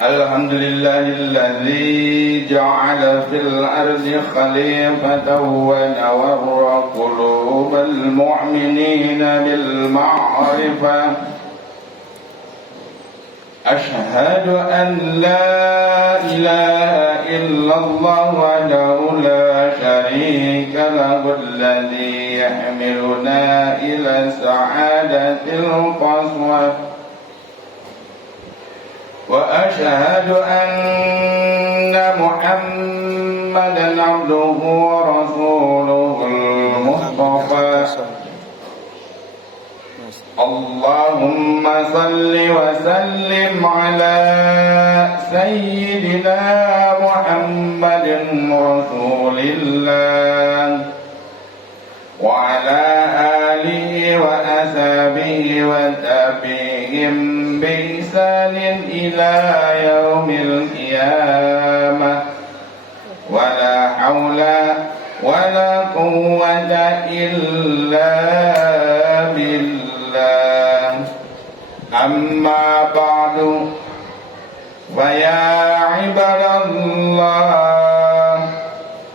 Alhamdulillahilladzi ja'ala fil ardi khalifatan wa nawwara qulubal mu'minina bil ma'rifah. Ashhadu an la ilaha illallah wahdahu la syarika lahu alladzi yahmiluna ila sa'adatil qaswah. وأشهد أن محمدًا عبده ورسوله المصطفى اللهم صل وسلم على سيدنا محمد رسول الله وعلى آله وأصحابه وتابعين بإحسان إلى يوم القيامة ولا حول ولا قوة إلا بالله أما بعد فيا عباد الله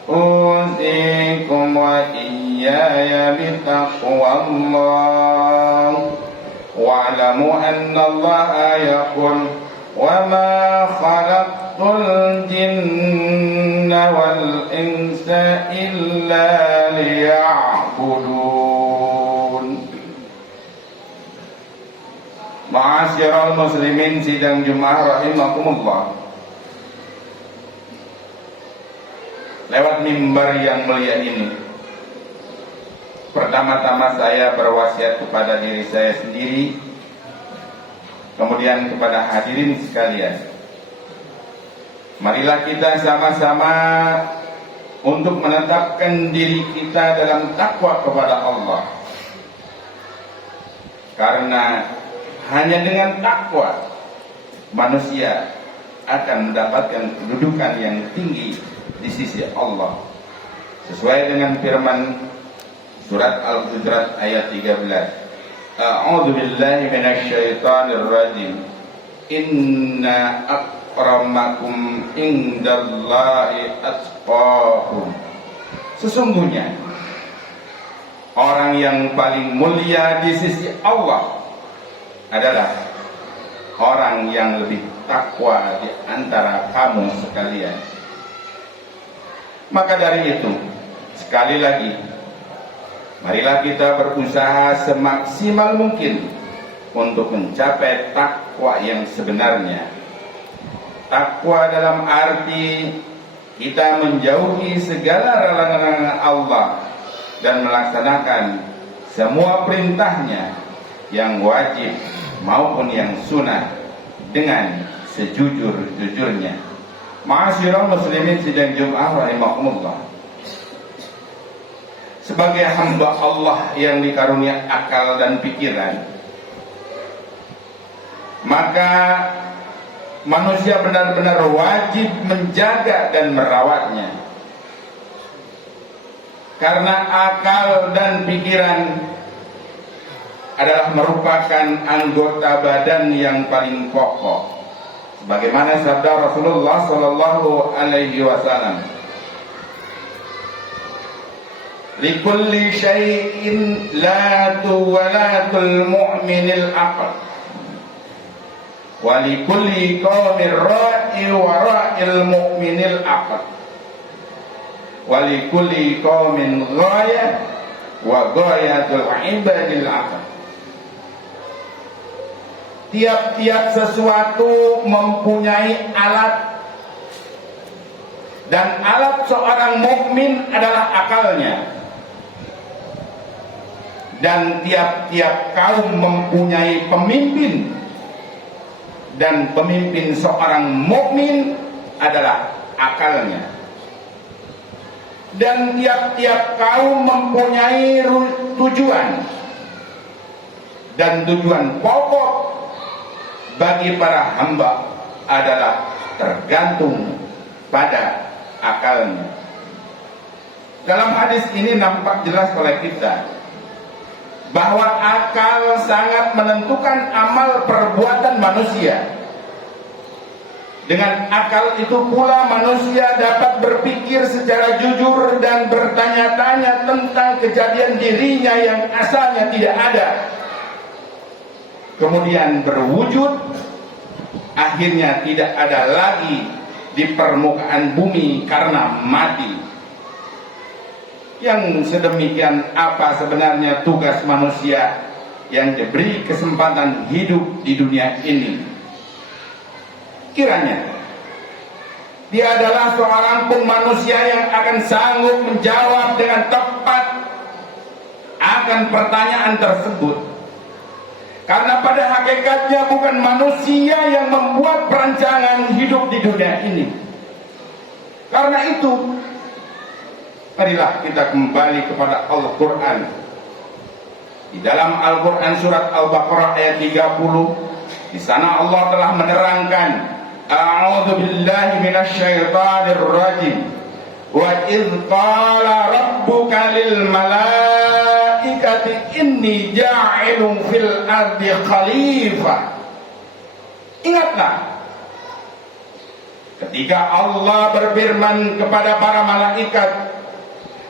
أوصيكم وإياي بتقوى الله واعلموا أن الله يقول وما خلقت الجن والإنس إلا ليعبدون. Ma'asyiral muslimin sidang Jumat rahimakumullah. Lewat mimbar yang mulia ini, pertama-tama saya berwasiat kepada diri saya sendiri, kemudian kepada hadirin sekalian. Marilah kita sama-sama untuk menetapkan diri kita dalam takwa kepada Allah. Karena hanya dengan takwa manusia akan mendapatkan kedudukan yang tinggi di sisi Allah. Sesuai dengan firman Surat Al-Hujurat ayat 13. A'udzu billahi minasy syaithanir rajim. Inna akramakum indallahi atqakum. Sesungguhnya orang yang paling mulia di sisi Allah adalah orang yang lebih takwa di antara kamu sekalian. Maka dari itu, sekali lagi, marilah kita berusaha semaksimal mungkin untuk mencapai takwa yang sebenarnya. Takwa dalam arti kita menjauhi segala larangan Allah dan melaksanakan semua perintahnya yang wajib maupun yang sunnah dengan sejujur-jujurnya. Ma'asyiral muslimin sidang Jumat rahimakumullah. Sebagai hamba Allah yang dikarunia akal dan pikiran, maka manusia benar-benar wajib menjaga dan merawatnya. Karena akal dan pikiran adalah merupakan anggota badan yang paling pokok. Sebagaimana sabda Rasulullah sallallahu alaihi wasallam, likulli syai'in latu walatul mu'minil aql wa likulli qawmin ra'i wa ra'il mu'minil aql wa likulli qawmin ghayah wa ghayatul ibadil aql. Tiap-tiap sesuatu mempunyai alat, dan alat seorang mukmin adalah akalnya. Dan tiap-tiap kaum mempunyai pemimpin, dan pemimpin seorang mukmin adalah akalnya. Dan tiap-tiap kaum mempunyai tujuan, dan tujuan pokok bagi para hamba adalah tergantung pada akalnya. Dalam hadis ini nampak jelas oleh kita bahwa akal sangat menentukan amal perbuatan manusia. Dengan akal itu pula manusia dapat berpikir secara jujur dan bertanya-tanya tentang kejadian dirinya yang asalnya tidak ada, kemudian berwujud, akhirnya tidak ada lagi di permukaan bumi karena mati. Yang sedemikian apa sebenarnya tugas manusia yang diberi kesempatan hidup di dunia ini? Kiranya dia adalah seorang pun manusia yang akan sanggup menjawab dengan tepat akan pertanyaan tersebut. Karena pada hakikatnya bukan manusia yang membuat perancangan hidup di dunia ini. Karena itu, marilah kita kembali kepada Al-Quran. Di dalam Al-Quran surat Al-Baqarah ayat 30, di sana Allah telah menerangkan, A'udzu billahi minasy syaithanir rajim. Wa idz qala rabbuka lil malaikati inni ja'ilun fil ardi khalifah. Ingatlah ketika Allah berfirman kepada para malaikat,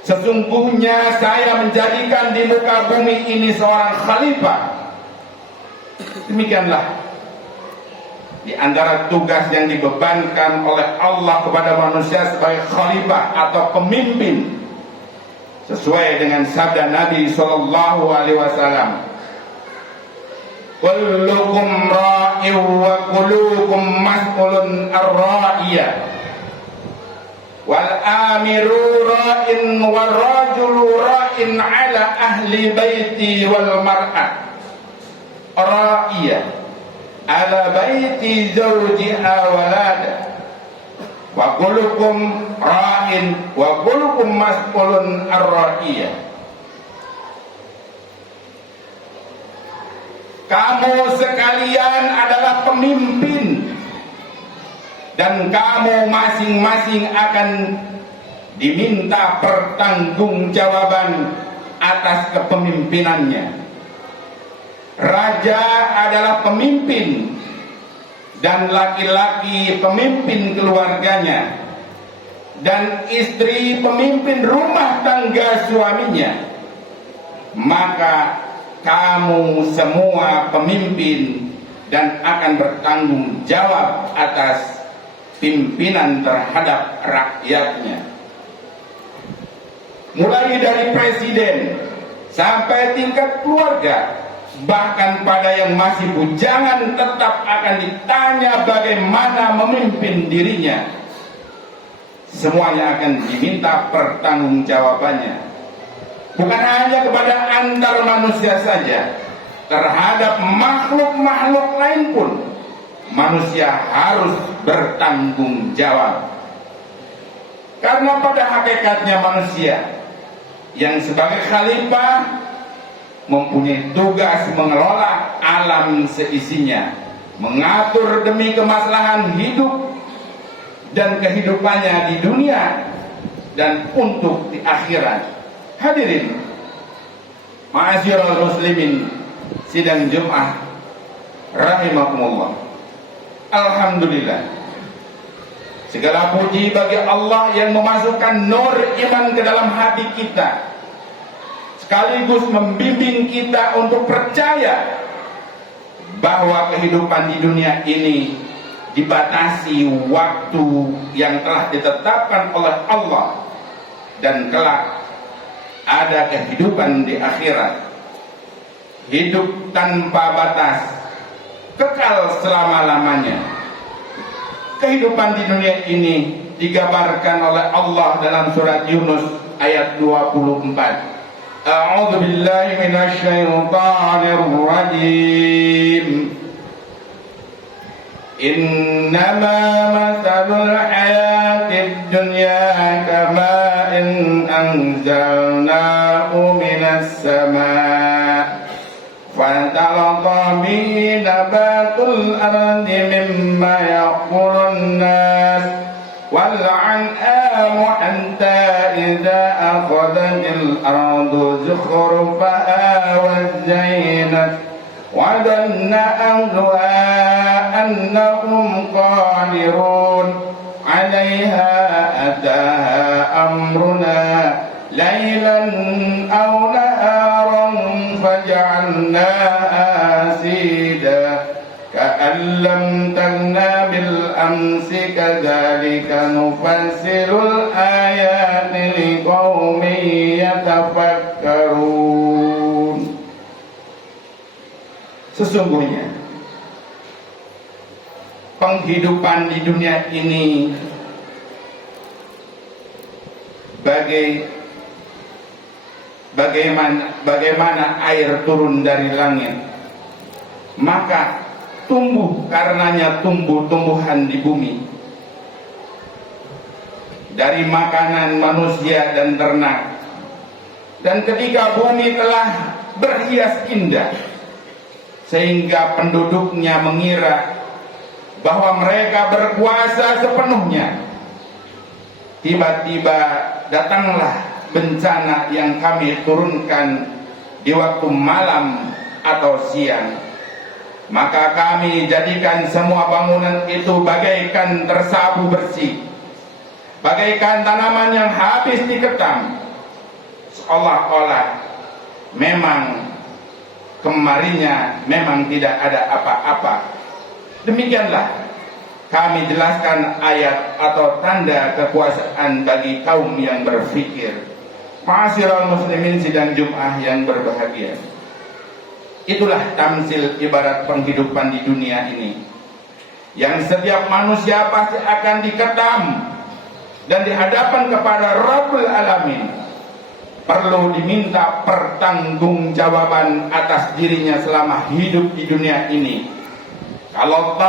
sesungguhnya saya menjadikan di muka bumi ini seorang khalifah. Demikianlah di antara tugas yang dibebankan oleh Allah kepada manusia sebagai khalifah atau pemimpin, sesuai dengan sabda Nabi sallallahu alaihi wasallam, kullukum ra'in wa kullukum mas'ulun ar-ra'iyah wal amiru ra'in wal rajulu ra'in ala ahli baiti wal mar'ah ra'iyah ala baiti zawjiha walada wa kullukum ra'in wa kullukum mas'ulun ar-ra'iyah. Kamu sekalian adalah pemimpin dan kamu masing-masing akan diminta pertanggungjawaban atas kepemimpinannya. Raja adalah pemimpin dan laki-laki pemimpin keluarganya, dan istri pemimpin rumah tangga suaminya. Maka kamu semua pemimpin dan akan bertanggung jawab atas pimpinan terhadap rakyatnya. Mulai dari presiden sampai tingkat keluarga, bahkan pada yang masih bujangan tetap akan ditanya bagaimana memimpin dirinya. Semuanya akan diminta pertanggungjawabannya. Bukan hanya kepada antar manusia saja, terhadap makhluk-makhluk lain pun manusia harus bertanggung jawab. Karena pada hakikatnya manusia yang sebagai khalifah mempunyai tugas mengelola alam seisinya, mengatur demi kemaslahan hidup dan kehidupannya di dunia dan untuk di akhirat. Hadirin ma'asyiral muslimin sidang Jumat rahimakumullah. Alhamdulillah, segala puji bagi Allah yang memasukkan nur iman ke dalam hati kita, sekaligus membimbing kita untuk percaya bahwa kehidupan di dunia ini dibatasi waktu yang telah ditetapkan oleh Allah, dan kelak ada kehidupan di akhirat, hidup tanpa batas, kekal selama-lamanya. Kehidupan di dunia ini digambarkan oleh Allah dalam surat Yunus ayat 24. A'udzu billahi minasy syaithanir rajim. Innama mathalul hayatid dunya kama'in anzalnahu minas sama' fatalaqa bihi nabatul ardi mimma ya'kulun nas wal an'amu hatta idza أخذت الأرض زخرفها وزينت وظن أهلها أنهم قادرون عليها أتاها أمرنا ليلا أو نهارا فجعلناها حسيدا كأن لم تغن بالأمس كذلك نفصل الآيات لقوم يتفكرون. Sesungguhnya penghidupan di dunia ini bagaimana air turun dari langit, maka tumbuh karenanya tumbuh-tumbuhan di bumi dari makanan manusia dan ternak. Dan ketika bumi telah berhias indah sehingga penduduknya mengira bahwa mereka berkuasa sepenuhnya, tiba-tiba datanglah bencana yang kami turunkan di waktu malam atau siang. Maka kami jadikan semua bangunan itu bagaikan tersapu bersih, bagaikan tanaman yang habis diketam, seolah-olah memang kemarinnya memang tidak ada apa-apa. Demikianlah kami jelaskan ayat atau tanda kekuasaan bagi kaum yang berfikir. Ma'asyiral muslimin sidang Jum'ah yang berbahagia, itulah tamsil ibarat penghidupan di dunia ini, yang setiap manusia pasti akan diketam dan dihadapan kepada Rabbul Alamin, perlu diminta pertanggungjawaban atas dirinya selama hidup di dunia ini. Kalau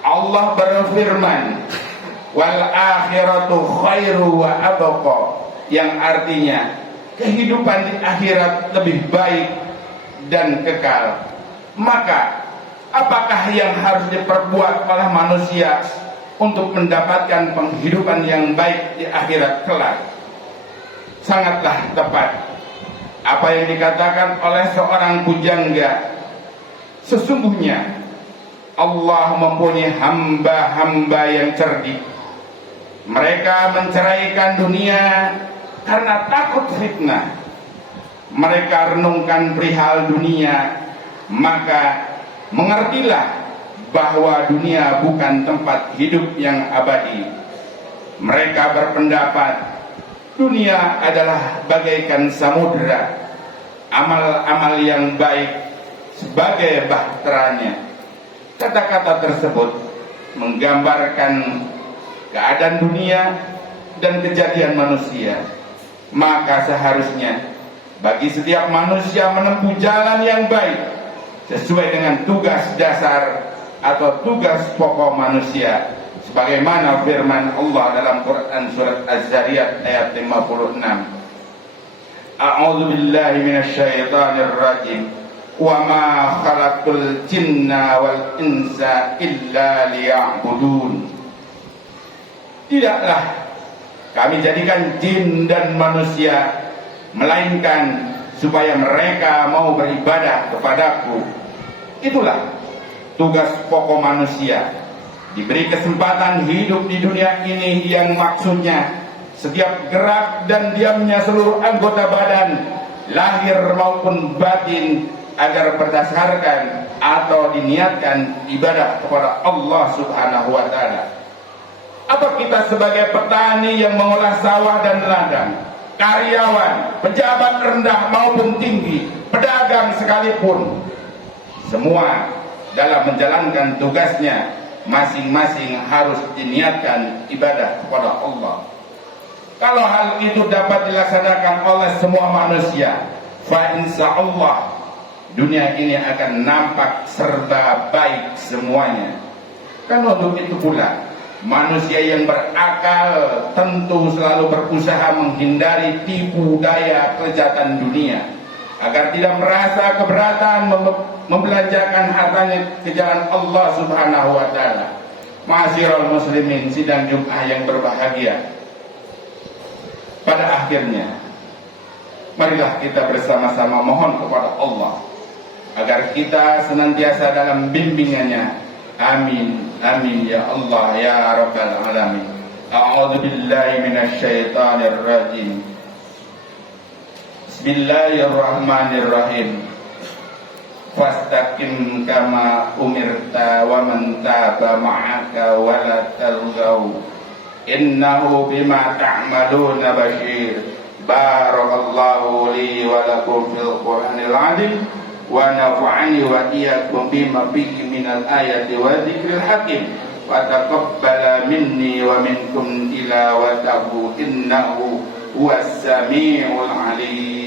Allah berfirman, wal akhiratu khairu wa abqa, yang artinya kehidupan di akhirat lebih baik dan kekal, maka apakah yang harus diperbuat oleh manusia untuk mendapatkan penghidupan yang baik di akhirat kelak? Sangatlah tepat apa yang dikatakan oleh seorang pujangga, sesungguhnya Allah mempunyai hamba-hamba yang cerdik. Mereka menceraikan dunia karena takut fitnah. Mereka renungkan perihal dunia, maka mengertilah bahwa dunia bukan tempat hidup yang abadi. Mereka berpendapat dunia adalah bagaikan samudera, amal-amal yang baik sebagai bahteranya. Kata-kata tersebut menggambarkan keadaan dunia dan kejadian manusia. Maka seharusnya bagi setiap manusia menempuh jalan yang baik sesuai dengan tugas dasar atau tugas pokok manusia, sebagaimana firman Allah dalam Quran surat Az-Zariyat ayat 56. A'udzu billahi minasyaitonir rajim. Wa ma khalaqtul jinna wal insa illa liya'budun. Tidaklah kami jadikan jin dan manusia melainkan supaya mereka mau beribadah kepadaku. Itulah tugas pokok manusia, diberi kesempatan hidup di dunia ini, yang maksudnya setiap gerak dan diamnya seluruh anggota badan, lahir maupun batin, agar berdasarkan atau diniatkan ibadah kepada Allah Subhanahu wa Ta'ala. Apa kita sebagai petani yang mengolah sawah dan ladang, karyawan, pejabat rendah maupun tinggi, pedagang sekalipun, semua dalam menjalankan tugasnya masing-masing harus diniatkan ibadah kepada Allah. Kalau hal itu dapat dilaksanakan oleh semua manusia, fa insyaallah dunia ini akan nampak serba baik semuanya. Kan untuk itu pula manusia yang berakal tentu selalu berusaha menghindari tipu daya kelezatan dunia, agar tidak merasa keberatan membelanjakan hartanya ke jalan Allah Subhanahu wa Ta'ala. Ma'asyiral muslimin sidang Jum'ah yang berbahagia, pada akhirnya marilah kita bersama-sama mohon kepada Allah agar kita senantiasa dalam bimbingannya. Amin, amin ya Allah ya Rabbal Alamin. A'udzu billahi minasyaitonir rajim. Bismillahirrahmanirrahim. Fastaqim kama umirta wa man taba ma'aka wa la talghaw innahu bima ta'maluna bashir. Barakallahu li wa lakum fil Qur'anil 'azim wa nafa'ani wa iyyakum bima fihi minal ayati wa dzikril hakim wa taqabbala minni wa minkum tilawatahu innahu huwas samiul 'alim.